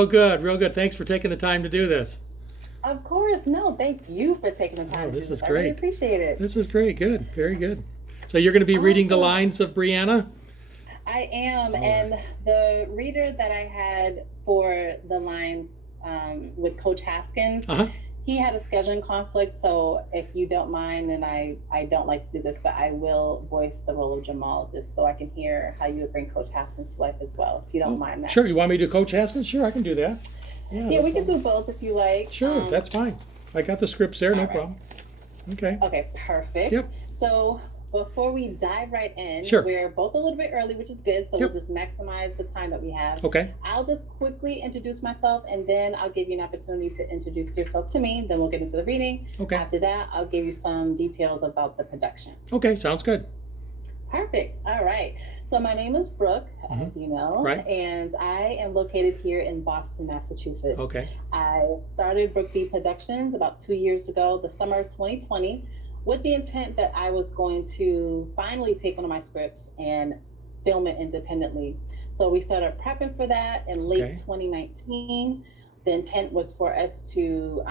Real good, real good. Thanks for taking the time to do this. Of course. No, thank you for taking the Oh, time to do this is this. I really great. appreciate it. This is great. Good. Very good. So you're going to be reading the Awesome. lines of Brianna? I am. All right. And the reader that I had for the lines with Coach Haskins, Uh-huh. he had a scheduling conflict. So if you don't mind, and I don't like to do this, but I will voice the role of Jamal just so I can hear how you would bring Coach Haskins to life as well, if you don't mind that. Sure. You want me to Coach Haskins? Sure, I can do that. Yeah, Yeah, no we can problem. do both if you like. Sure, that's fine. I got the scripts there, no all right. problem. Okay. Okay, perfect. Yep. So before we dive right in, Sure. we're both a little bit early, which is good. So Yep. we'll just maximize the time that we have. Okay. I'll just quickly introduce myself and then I'll give you an opportunity to introduce yourself to me. Then we'll get into the reading. Okay. After that, I'll give you some details about the production. Okay, sounds good. Perfect. All right. So my name is Brooke, as you know, Right. and I am located here in Boston, Massachusetts. Okay. I started Brooke B Productions about 2 years ago, the summer of 2020, with the intent that I was going to finally take one of my scripts and film it independently. So we started prepping for that in late Okay. 2019. The intent was for us to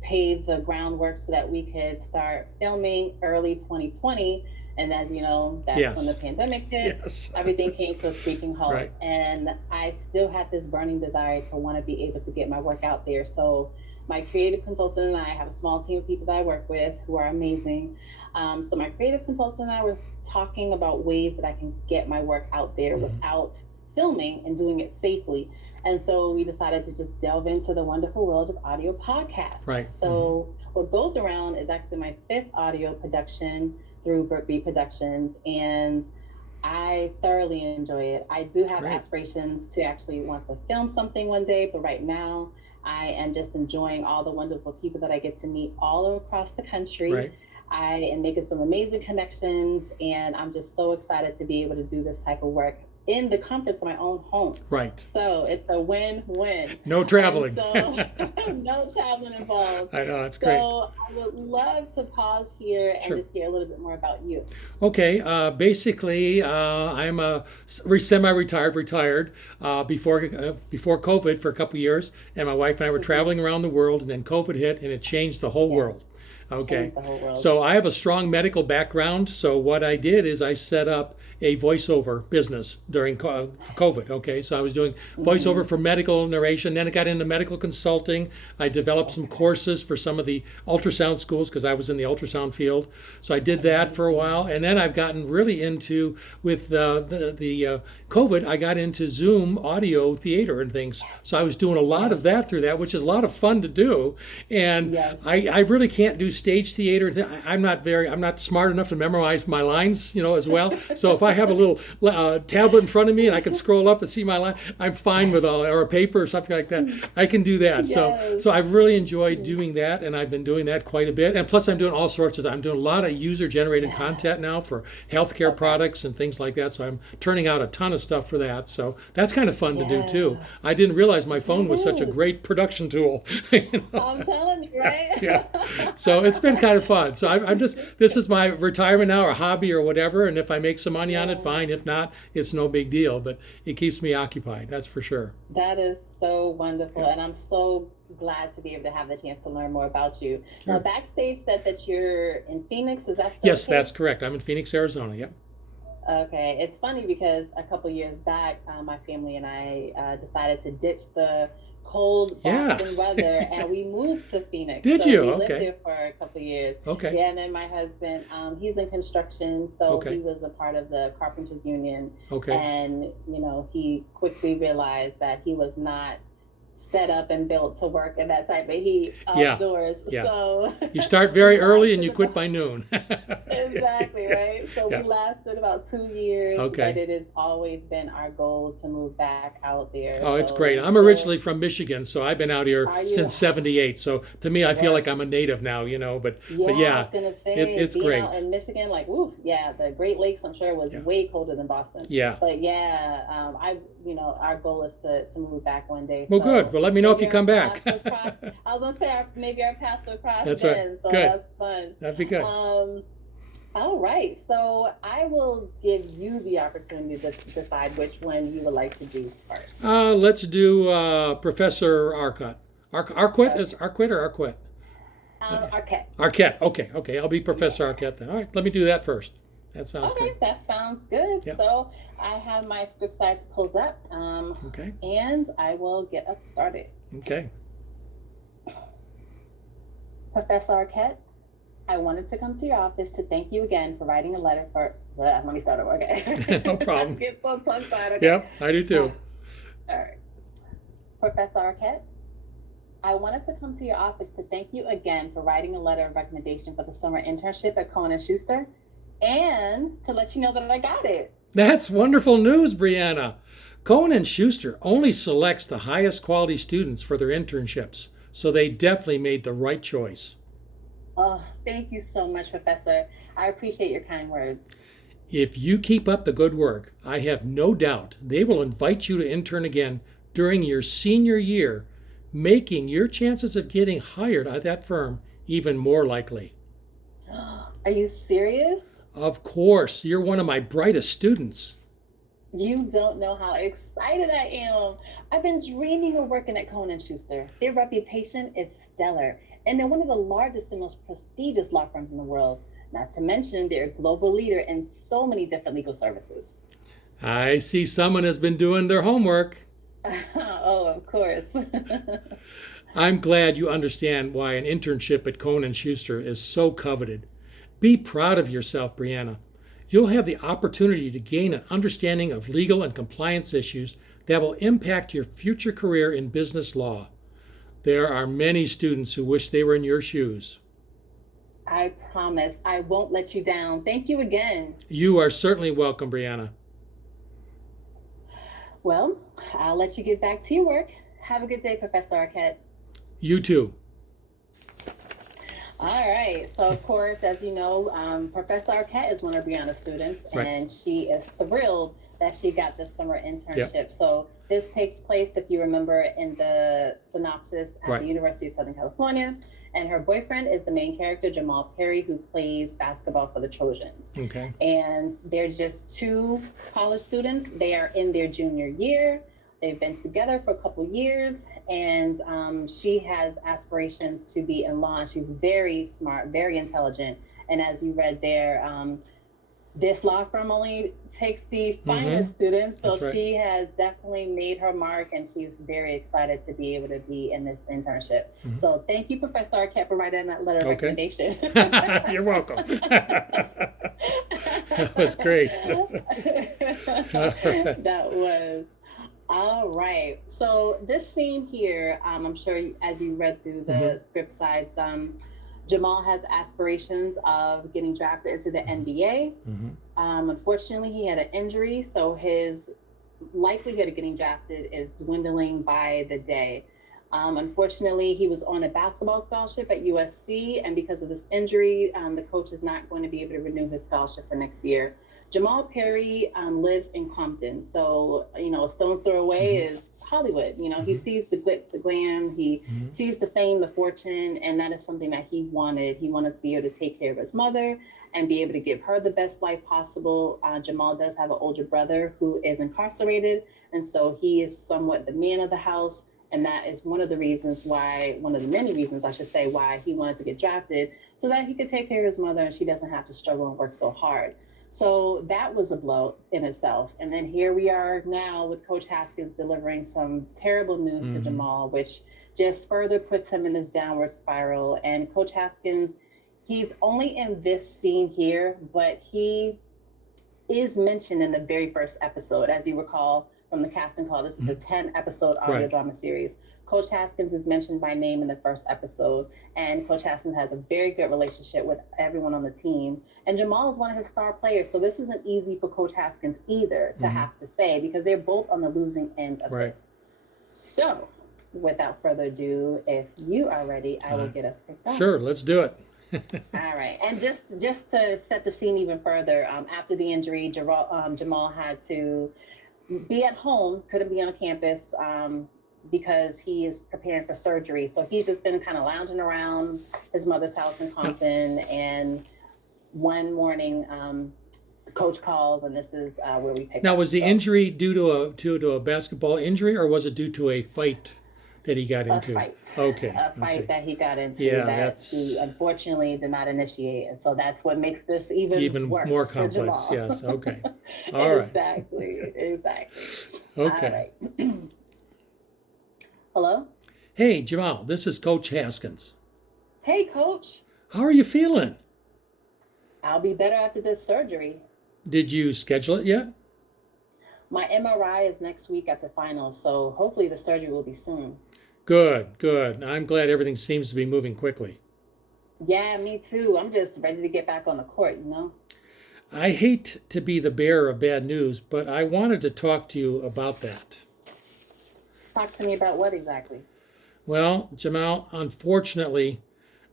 pave the groundwork so that we could start filming early 2020. And as you know, that's Yes. when the pandemic hit. Yes. Everything came to a screeching halt. Right. And I still had this burning desire to want to be able to get my work out there. So my creative consultant and I have a small team of people that I work with who are amazing. So my creative consultant and I were talking about ways that I can get my work out there without filming and doing it safely. And so we decided to just delve into the wonderful world of audio podcasts. Right. So what goes around is actually my 5th audio production through Brooke B Productions, and I thoroughly enjoy it. I do have Great. aspirations to actually want to film something one day, but right now I am just enjoying all the wonderful people that I get to meet all across the country. Right. I am making some amazing connections, and I'm just so excited to be able to do this type of work in the comforts of my own home. Right. So it's a win-win. No traveling. And so no traveling involved. I know, that's great. So I would love to pause here and Sure. just hear a little bit more about you. Okay, basically, I'm a semi-retired, before COVID for a couple years, and my wife and I were traveling around the world, and then COVID hit, and it changed the whole world. Okay, Changed the whole world. so I have a strong medical background. So what I did is I set up a voiceover business during COVID. Okay, so I was doing voiceover for medical narration. Then I got into medical consulting. I developed some courses for some of the ultrasound schools because I was in the ultrasound field. So I did that for a while, and then I've gotten really into with the COVID. I got into Zoom audio theater and things. So I was doing a lot of that through that, which is a lot of fun to do. And Yes. I really can't do stage theater. I'm not smart enough to memorize my lines, as well. So if I have a little tablet in front of me and I can scroll up and see my line, I'm fine with all, or a paper or something like that. I can do that. Yes. So I've really enjoyed doing that, and I've been doing that quite a bit. And plus, I'm doing all sorts of. I'm doing a lot of user-generated content now for healthcare products and things like that. So I'm turning out a ton of stuff for that. So that's kind of fun to do too. I didn't realize my phone was such a great production tool. I'm telling you, right? Yeah. So it's been kind of fun. So I'm just, this is my retirement now, or hobby or whatever. And if I make some money on it, fine. If not, it's no big deal. But it keeps me occupied. That's for sure. That is so wonderful. And I'm so glad to be able to have the chance to learn more about you. Sure. Now, Backstage said that you're in Phoenix. Is that still Yes, the case? that's correct. I'm in Phoenix, Arizona. Yep. Okay, it's funny because a couple years back, my family and I decided to ditch the cold Yeah. Boston weather, and we moved to Phoenix. Did So you? we lived Okay. there for a couple of years. Okay. Yeah, and then my husband, he's in construction, so Okay. he was a part of the Carpenters Union, Okay. and he quickly realized that he was not set up and built to work in that type of heat Yeah. outdoors. Yeah. So You start very early and lasted you quit about- by noon. Exactly, right? So Yeah. we lasted about 2 years, Okay. but it has always been our goal to move back out there. Oh, it's So great. we're I'm still- originally from Michigan, so I've been out here Are you? since '78. So to me, I feel like Yes. I'm a native now, but Yeah, I yeah, was gonna say it's being great. out in Michigan, like, woo, yeah, the Great Lakes, I'm sure was Yeah. way colder than Boston. Yeah. But yeah, our goal is to move back one day. Well, So good. Well, let me know if maybe you come our back. paths will cross. I was gonna say maybe our paths will cross That's right. then, so Good. that's fun. That'd be good. All right. So I will give you the opportunity to decide which one you would like to do first. Let's do Professor Arcot. Arquette is Okay. Arquette or Arquette? Okay. Arquette. Okay, okay. I'll be Professor Yeah. Arquette then. All right, let me do that first. That sounds Okay, good. that sounds good. Yep. So I have my script size pulled up, Okay. and I will get us started. Okay. Professor Arquette, I wanted to come to your office to thank you again for writing a letter for. Let me start over. Okay. No I problem. get so tongue tied. Okay. Yep, I do Uh, too. all right. Professor Arquette, I wanted to come to your office to thank you again for writing a letter of recommendation for the summer internship at Cohen& and Schuster, and to let you know that I got it. That's wonderful news, Brianna. Cohen and Schuster only selects the highest quality students for their internships, so they definitely made the right choice. Oh, thank you so much, Professor. I appreciate your kind words. If you keep up the good work, I have no doubt they will invite you to intern again during your senior year, making your chances of getting hired at that firm even more likely. Are you serious? Of course, you're one of my brightest students. You don't know how excited I am. I've been dreaming of working at Cohen& and Schuster. Their reputation is stellar, and they're one of the largest and most prestigious law firms in the world. Not to mention, they're a global leader in so many different legal services. I see someone has been doing their homework. Oh, of course. I'm glad you understand why an internship at Cohen and Schuster is so coveted. Be proud of yourself, Brianna. You'll have the opportunity to gain an understanding of legal and compliance issues that will impact your future career in business law. There are many students who wish they were in your shoes. I promise I won't let you down. Thank you again. You are certainly welcome, Brianna. Well, I'll let you get back to your work. Have a good day, Professor Arquette. You too. All right. So, of course, as you know, Professor Arquette is one of Brianna's students, Right. and she is thrilled that she got this summer Yep. internship. So, this takes place, if you remember, in the synopsis at Right. the University of Southern California. And her boyfriend is the main character, Jamal Perry, who plays basketball for the Trojans. Okay. And they're just two college students. They are in their junior year. They've been together for a couple years, and she has aspirations to be in law. She's very smart, very intelligent, and as you read there, this law firm only takes the finest students, so That's right. she has definitely made her mark, and she's very excited to be able to be in this internship. So thank you, Professor Arquette, for writing that letter of Okay. recommendation. You're welcome. That was great. That was. All right. So this scene here, I'm sure as you read through the script sides, Jamal has aspirations of getting drafted into the NBA. Unfortunately, he had an injury, so his likelihood of getting drafted is dwindling by the day. Unfortunately, he was on a basketball scholarship at USC, and because of this injury, the coach is not going to be able to renew his scholarship for next year. Jamal Perry lives in Compton, so a stone's throw away is Hollywood. He sees the glitz, the glam, he sees the fame, the fortune, and that is something that he wanted. He wanted to be able to take care of his mother and be able to give her the best life possible. Jamal does have an older brother who is incarcerated, and so he is somewhat the man of the house. And that is one of the many reasons, I should say, why he wanted to get drafted, so that he could take care of his mother and she doesn't have to struggle and work so hard. So that was a blow in itself. And then here we are now with Coach Haskins delivering some terrible news to Jamal, which just further puts him in this downward spiral. And Coach Haskins, he's only in this scene here, but he is mentioned in the very first episode. As you recall from the casting call, this is a 10-episode audio Right. drama series. Coach Haskins is mentioned by name in the first episode, and Coach Haskins has a very good relationship with everyone on the team. And Jamal is one of his star players, so this isn't easy for Coach Haskins either to have to say, because they're both on the losing end of Right. this. So, without further ado, if you are ready, I will get us picked up. Sure, let's do it. All right, and just to set the scene even further, after the injury, Jamal had to be at home, couldn't be on campus because he is preparing for surgery. So he's just been kind of lounging around his mother's house in Compton, and one morning, coach calls, and this is where we pick Now, up. was the So injury due to a basketball injury, or was it due to a fight that he got a into? fight, Okay, a fight okay. that he got into Yeah, that he that's unfortunately did not initiate, and so that's what makes this even even more worse for complex. Jamal. Yes. Okay. All right. Exactly, exactly. All Okay. right. Hello. Hey, Jamal, this is Coach Haskins. Hey, coach. How are you feeling? I'll be better after this surgery. Did you schedule it yet? My MRI is next week after finals, so hopefully the surgery will be soon. Good, good. I'm glad everything seems to be moving quickly. Yeah, me too. I'm just ready to get back on the court, you know? I hate to be the bearer of bad news, but I wanted to talk to you about that. Talk to me about what exactly? Well, Jamal, unfortunately,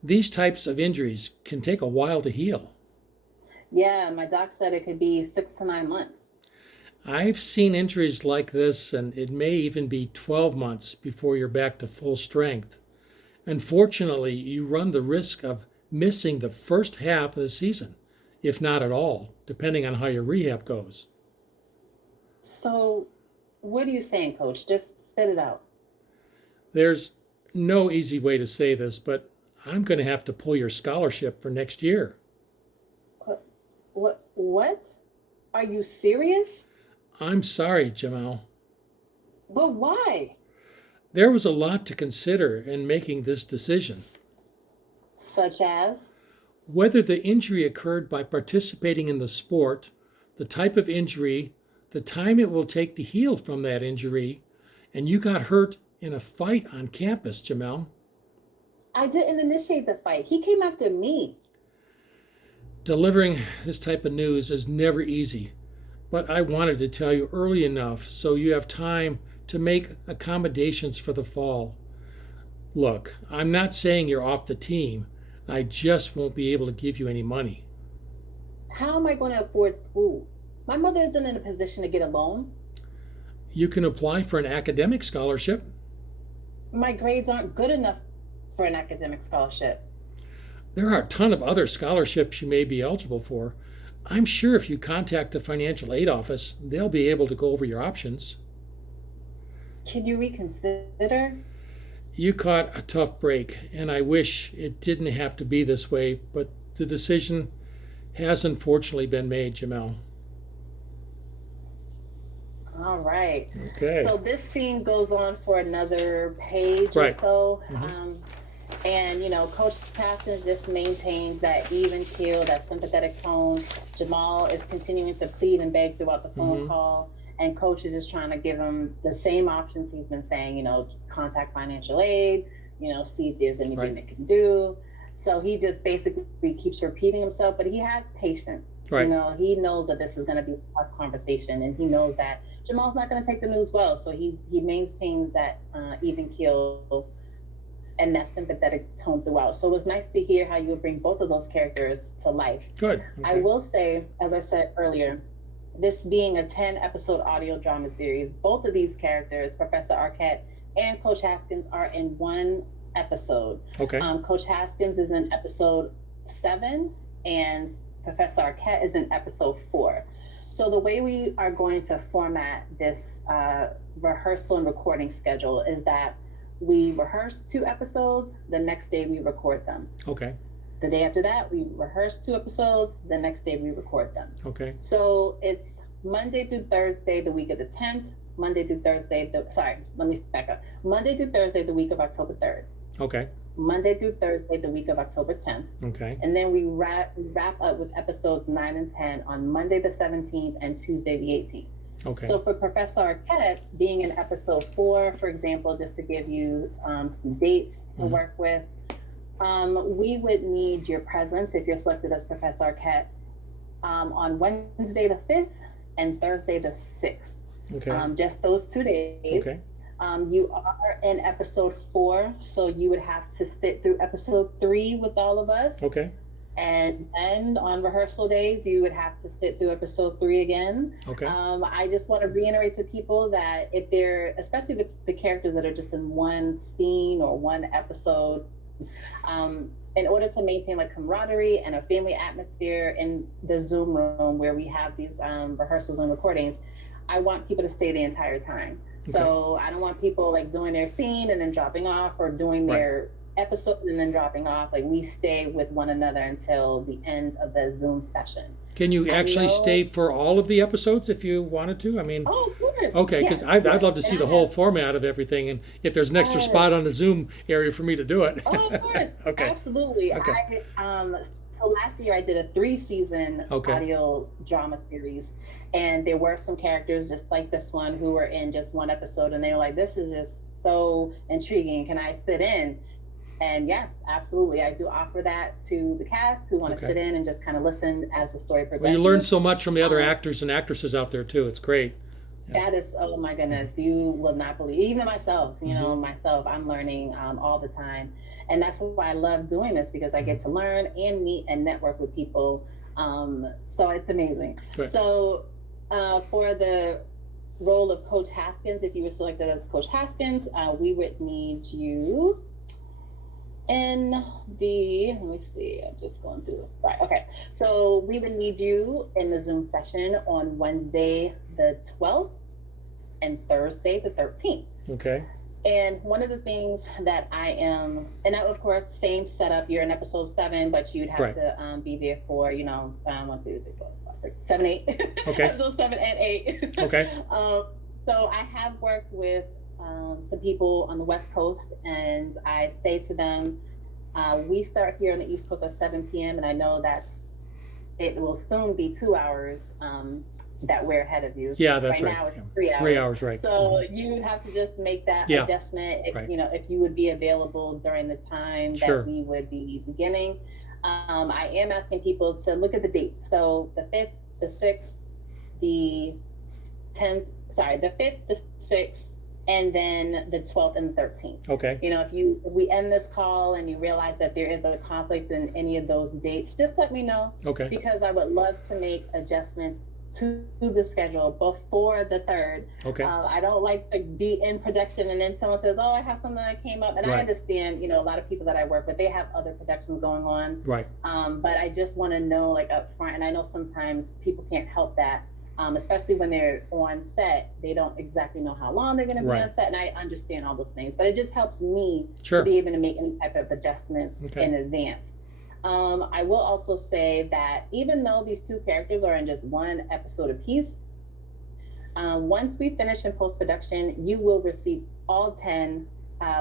these types of injuries can take a while to heal. Yeah, my doc said it could be 6 to 9 months. I've seen injuries like this, and it may even be 12 months before you're back to full strength. Unfortunately, you run the risk of missing the first half of the season, if not at all, depending on how your rehab goes. So, what are you saying, coach? Just spit it out. There's no easy way to say this, but I'm going to have to pull your scholarship for next year. What? Are you serious? I'm sorry, Jamal. But why? There was a lot to consider in making this decision. Such as? Whether the injury occurred by participating in the sport, the type of injury, the time it will take to heal from that injury, and you got hurt in a fight on campus, Jamal. I didn't initiate the fight. He came after me. Delivering this type of news is never easy, but I wanted to tell you early enough so you have time to make accommodations for the fall. Look, I'm not saying you're off the team. I just won't be able to give you any money. How am I going to afford school? My mother isn't in a position to get a loan. You can apply for an academic scholarship. My grades aren't good enough for an academic scholarship. There are a ton of other scholarships you may be eligible for. I'm sure if you contact the financial aid office, they'll be able to go over your options. Can you reconsider? You caught a tough break, and I wish it didn't have to be this way, but the decision has unfortunately been made, Jamel. All right. Okay. So this scene goes on for another page or Right. so. Mhm. And, you know, Coach Haskins just maintains that even keel, that sympathetic tone. Jamal is continuing to plead and beg throughout the phone call. And Coach is just trying to give him the same options he's been saying, you know, contact financial aid, you know, see if there's anything Right. they can do. So he just basically keeps repeating himself, but he has patience. Right. You know, he knows that this is going to be a tough conversation, and he knows that Jamal's not going to take the news well. So he maintains that even keel and that sympathetic tone throughout. So it was nice to hear how you would bring both of those characters to life. Good. I Okay. will say, as I said earlier, this being a 10-episode audio drama series, both of these characters, Professor Arquette and Coach Haskins, are in one episode. Okay. Coach Haskins is in episode 7, and Professor Arquette is in episode 4. So the way we are going to format this rehearsal and recording schedule is that we rehearse 2 episodes, the next day we record them. Okay. The day after that, we rehearse 2 episodes, the next day we record them. Okay. So it's Monday through Thursday, the week of the 10th, Monday through Thursday, let me back up. Monday through Thursday, the week of October 3rd. Okay. Monday through Thursday, the week of October 10th. Okay. And then we wrap up with episodes 9 and 10 on Monday the 17th and Tuesday the 18th. Okay. So for Professor Arquette, being in episode 4, for example, just to give you some dates to work with, we would need your presence if you're selected as Professor Arquette on Wednesday the 5th and Thursday the 6th. Okay. Just those 2 days. Okay. You are in episode 4, so you would have to sit through episode 3 with all of us. Okay. And then on rehearsal days, you would have to sit through episode 3 again. Okay. I just want to reiterate to people that if they're, especially the characters that are just in one scene or one episode, In order to maintain like camaraderie and a family atmosphere in the Zoom room where we have these rehearsals and recordings, I want people to stay the entire time. Okay. So I don't want people like doing their scene and then dropping off, or doing their episode and then dropping off. Like, we stay with one another until the end of the Zoom session. Can you actually stay for all of the episodes if you wanted to? I mean, oh, of course. Okay, because yes, I'd love to see the whole format of everything, and if there's an extra spot on the Zoom area for me to do it. Oh, of course. Okay. Absolutely. Okay. So last year I did a 3-season audio drama series, and there were some characters just like this one who were in just one episode, and they were like, this is just so intriguing. Can I sit in? And yes, absolutely. I do offer that to the cast who want to sit in and just kind of listen as the story progresses. Well, you learn so much from the other actors and actresses out there too. It's great. That is, oh my goodness, you will not believe, even myself, you know, myself, I'm learning all the time. And that's why I love doing this, because I get to learn and meet and network with people. So it's amazing. Right. So for the role of Coach Haskins, if you were selected as Coach Haskins, we would need you in the, let me see, I'm just going through. Right, okay. So we would need you in the Zoom session on Wednesday, the 12th, and Thursday, the 13th. Okay. And one of the things that I am, and of course, same setup, you're in episode 7, but you'd have to be there for, 1, 2, 3, 4, 5, 6, 7, 8. Okay. Episode 7 and 8. Okay. So I have worked with some people on the West Coast, and I say to them, we start here on the East Coast at 7 p.m. and I know that it will soon be 2 hours that we're ahead of you. Yeah, that's right. Now it's 3 hours. 3 hours, right. So you have to just make that adjustment. If, if you would be available during the time that we would be beginning. I am asking people to look at the dates. So the 5th, the 6th, the 10th, the 5th, the 6th, and then the 12th and the 13th. Okay. If we end this call and you realize that there is a conflict in any of those dates, just let me know. Okay. Because I would love to make adjustments to the schedule before the 3rd. Okay. I don't like to be in production and then someone says, oh, I have something that came up. And I understand, a lot of people that I work with, they have other productions going on. Right. But I just want to know, like, up front, and I know sometimes people can't help that. Especially when they're on set, they don't exactly know how long they're going to be on set, and I understand all those things. But it just helps me to be able to make any type of adjustments in advance. I will also say that even though these 2 characters are in just 1 episode apiece, once we finish in post-production, you will receive all 10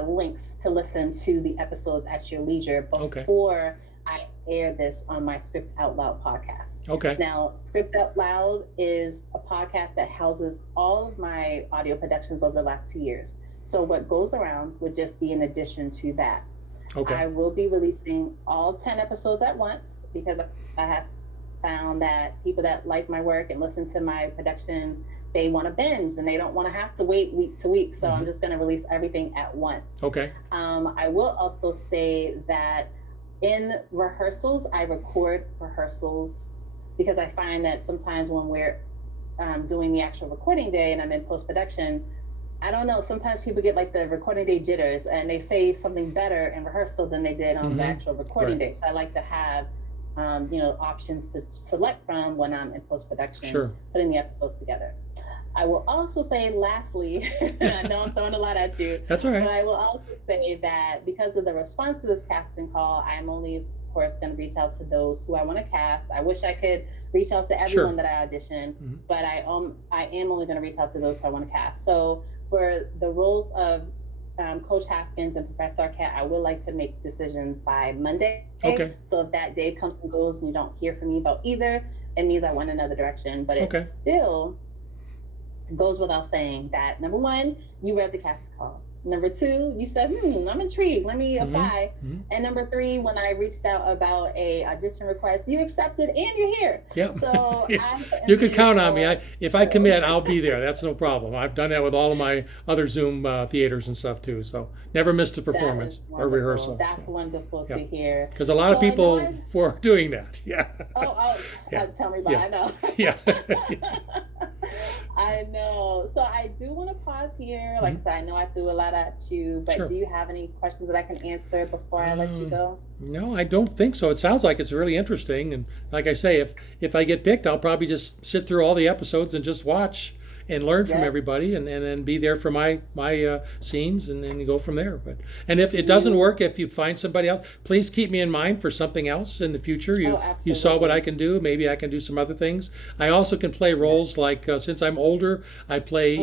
links to listen to the episodes at your leisure before I air this on my Script Out Loud podcast. Okay. Now, Script Out Loud is a podcast that houses all of my audio productions over the last 2 years. So what goes around would just be in addition to that. Okay. I will be releasing all 10 episodes at once, because I have found that people that like my work and listen to my productions, they want to binge and they don't want to have to wait week to week. So I'm just going to release everything at once. Okay. I will also say that in rehearsals, I record rehearsals, because I find that sometimes when we're doing the actual recording day and I'm in post-production, I don't know, sometimes people get like the recording day jitters and they say something better in rehearsal than they did on the actual recording day. So I like to have, options to select from when I'm in post-production, putting the episodes together. I will also say, lastly, I know I'm throwing a lot at you. That's all right. But I will also say that because of the response to this casting call, I'm only, of course, going to reach out to those who I want to cast. I wish I could reach out to everyone that I auditioned, but I am only going to reach out to those who I want to cast. So for the roles of Coach Haskins and Professor Arquette, I would like to make decisions by Monday. Okay. So if that day comes and goes and you don't hear from me about either, it means I went another direction. But it still goes without saying that, number 1, you read the casting call. Number 2, you said, I'm intrigued, let me apply. And number 3, when I reached out about a audition request, you accepted and you're here. Yep. So you can count on me. If I commit, I'll be there. That's no problem. I've done that with all of my other Zoom theaters and stuff too. So never missed a performance or rehearsal. That's wonderful to hear. Because a lot of people were doing that. Yeah. Tell me about it. I know. Yeah. I know. So I do want to pause here. Like I said, I know I threw a lot at you, but Sure. do you have any questions that I can answer before I let you go? No, I don't think so. It sounds like it's really interesting, and like I say, if I get picked, I'll probably just sit through all the episodes and just watch and learn from Yep. everybody, and then be there for my scenes, and then go from there. But and if it doesn't work, if you find somebody else, please keep me in mind for something else in the future. You Oh, you saw what I absolutely. can do. Maybe I can do some other things. I also can play roles like since I'm older, I play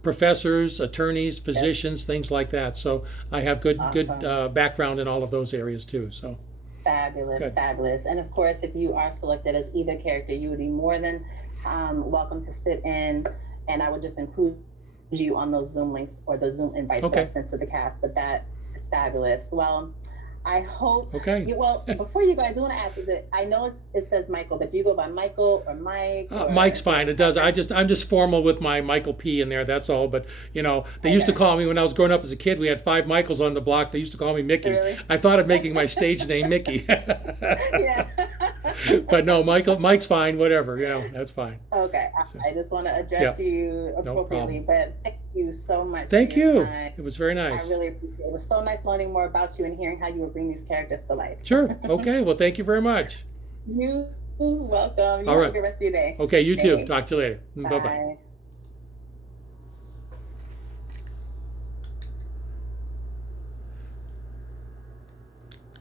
professors, attorneys, Yep. physicians, things like that. So I have good Awesome. background in all of those areas too. So Fabulous, good. fabulous. And of course, if you are selected as either character, you would be more than welcome to sit in, and I would just include you on those Zoom links or the Zoom invites that I Okay. sent to the cast. But that is fabulous. Well, I hope Okay. you. Well, before you go, I do want to ask: Is it? I know it says Michael, but do you go by Michael or Mike Mike's or fine. It does. I'm just formal with my Michael P in there. That's all. But they used to okay? call me when I was growing up as a kid. We had 5 Michaels on the block. They used to call me Mickey. Really? I thought of making my stage name Mickey. Yeah. But no, Mike's fine. Whatever. That's fine. Okay. So, I just want to yeah, address you no appropriately, problem. but thank you so much for Thank your you. time. It was very I nice. really appreciate it. It was so nice learning more about you and hearing how you would bring these characters to life. Sure. Okay. Well, thank you very much. You welcome. You All have a right. good rest of your day. Okay. You too. Thanks. Talk to you later. Bye bye. Bye.